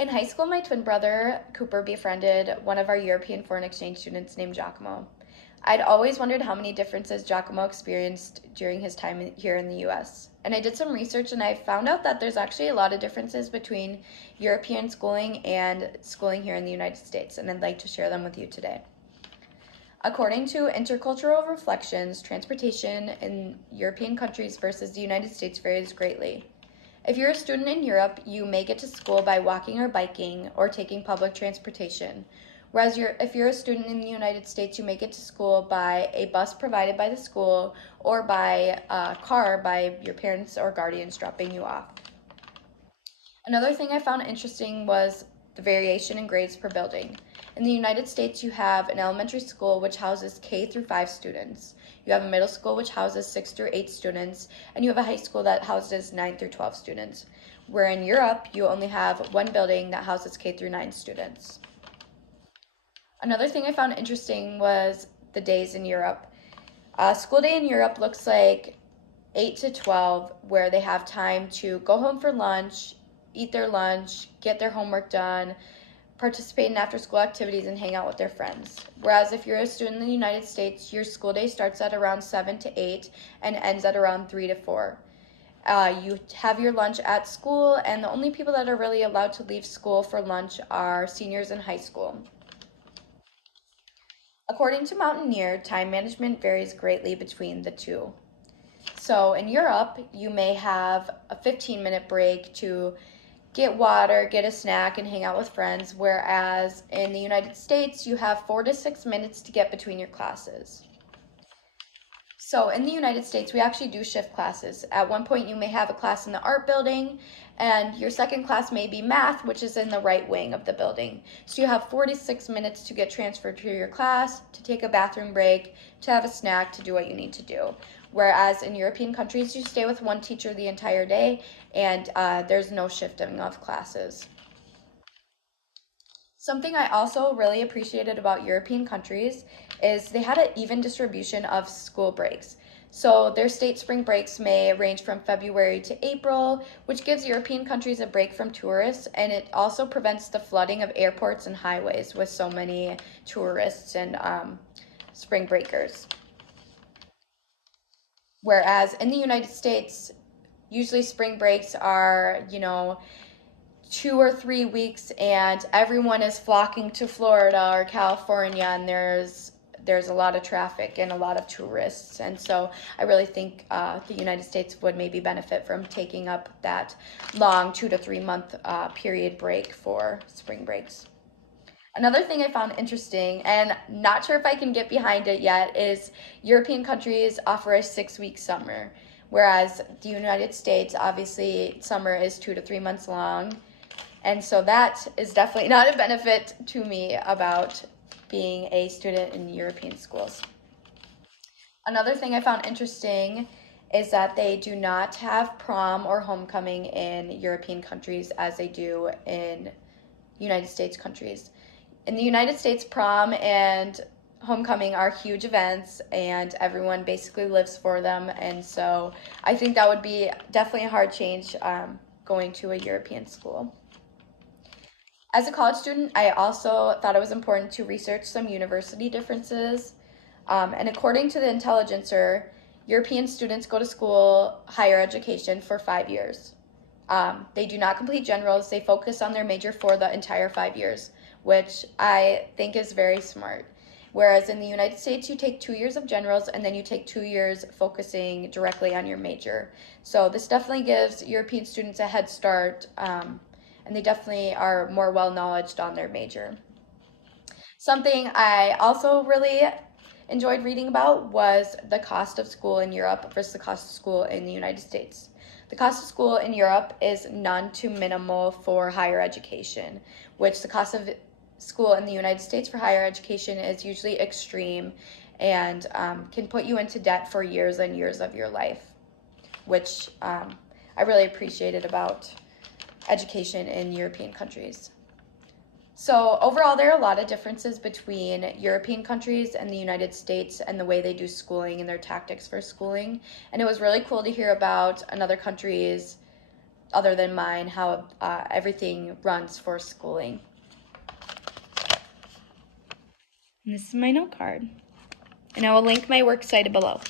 In high school, my twin brother, Cooper, befriended one of our European foreign exchange students named Giacomo. I'd always wondered how many differences Giacomo experienced during his time here in the US. And I did some research and I found out that there's actually a lot of differences between European schooling and schooling here in the United States, and I'd like to share them with you today. According to Intercultural Reflections, transportation in European countries versus the United States varies greatly. If you're a student in Europe, you may get to school by walking or biking or taking public transportation. Whereas if you're a student in the United States, you may get to school by a bus provided by the school or by a car by your parents or guardians dropping you off. Another thing I found interesting was the variation in grades per building. In the United States, you have an elementary school which houses K through 5 students. You have a middle school which houses 6 through 8 students, and you have a high school that houses 9 through 12 students. Where in Europe, you only have one building that houses K through 9 students. Another thing I found interesting was the days in Europe. A school day in Europe looks like 8 to 12, where they have time to go home for lunch, eat their lunch, get their homework done, participate in after-school activities, and hang out with their friends. Whereas if you're a student in the United States, your school day starts at around 7 to 8 and ends at around 3 to 4. You have your lunch at school, and the only people that are really allowed to leave school for lunch are seniors in high school. According to Mountaineer, time management varies greatly between the two. So in Europe, you may have a 15-minute break to get water, get a snack, and hang out with friends, whereas in the United States, you have 4 to 6 minutes to get between your classes. So in the United States, we actually do shift classes. At one point, you may have a class in the art building, and your second class may be math, which is in the right wing of the building. So you have 46 minutes to get transferred to your class, to take a bathroom break, to have a snack, to do what you need to do. Whereas in European countries, you stay with one teacher the entire day, and there's no shifting of classes. Something I also really appreciated about European countries is they had an even distribution of school breaks. So their state spring breaks may range from February to April, which gives European countries a break from tourists, and it also prevents the flooding of airports and highways with so many tourists and spring breakers. Whereas in the United States, usually spring breaks are, 2 or 3 weeks, and everyone is flocking to Florida or California, and there's a lot of traffic and a lot of tourists. And so I really think the United States would maybe benefit from taking up that long 2 to 3 month period break for spring breaks. Another thing I found interesting, and not sure if I can get behind it yet, is European countries offer a 6-week summer, whereas the United States, obviously, summer is 2 to 3 months long. And so that is definitely not a benefit to me about being a student in European schools. Another thing I found interesting is that they do not have prom or homecoming in European countries as they do in United States countries. In the United States, prom and homecoming are huge events, and everyone basically lives for them. And so I think that would be definitely a hard change going to a European school. As a college student, I also thought it was important to research some university differences. And according to the Intelligencer, European students go to school, higher education, for 5 years. They do not complete generals. They focus on their major for the entire 5 years, which I think is very smart. Whereas in the United States, you take 2 years of generals and then you take 2 years focusing directly on your major. So this definitely gives European students a head start, and they definitely are more well-knowledged on their major. Something I also really enjoyed reading about was the cost of school in Europe versus the cost of school in the United States. The cost of school in Europe is none to minimal for higher education, which the cost of school in the United States for higher education is usually extreme and can put you into debt for years and years of your life, which I really appreciated about education in European countries. So overall, there are a lot of differences between European countries and the United States and the way they do schooling and their tactics for schooling. And it was really cool to hear about another country's other than mine, how everything runs for schooling. And this is my note card. And I will link my works cited below.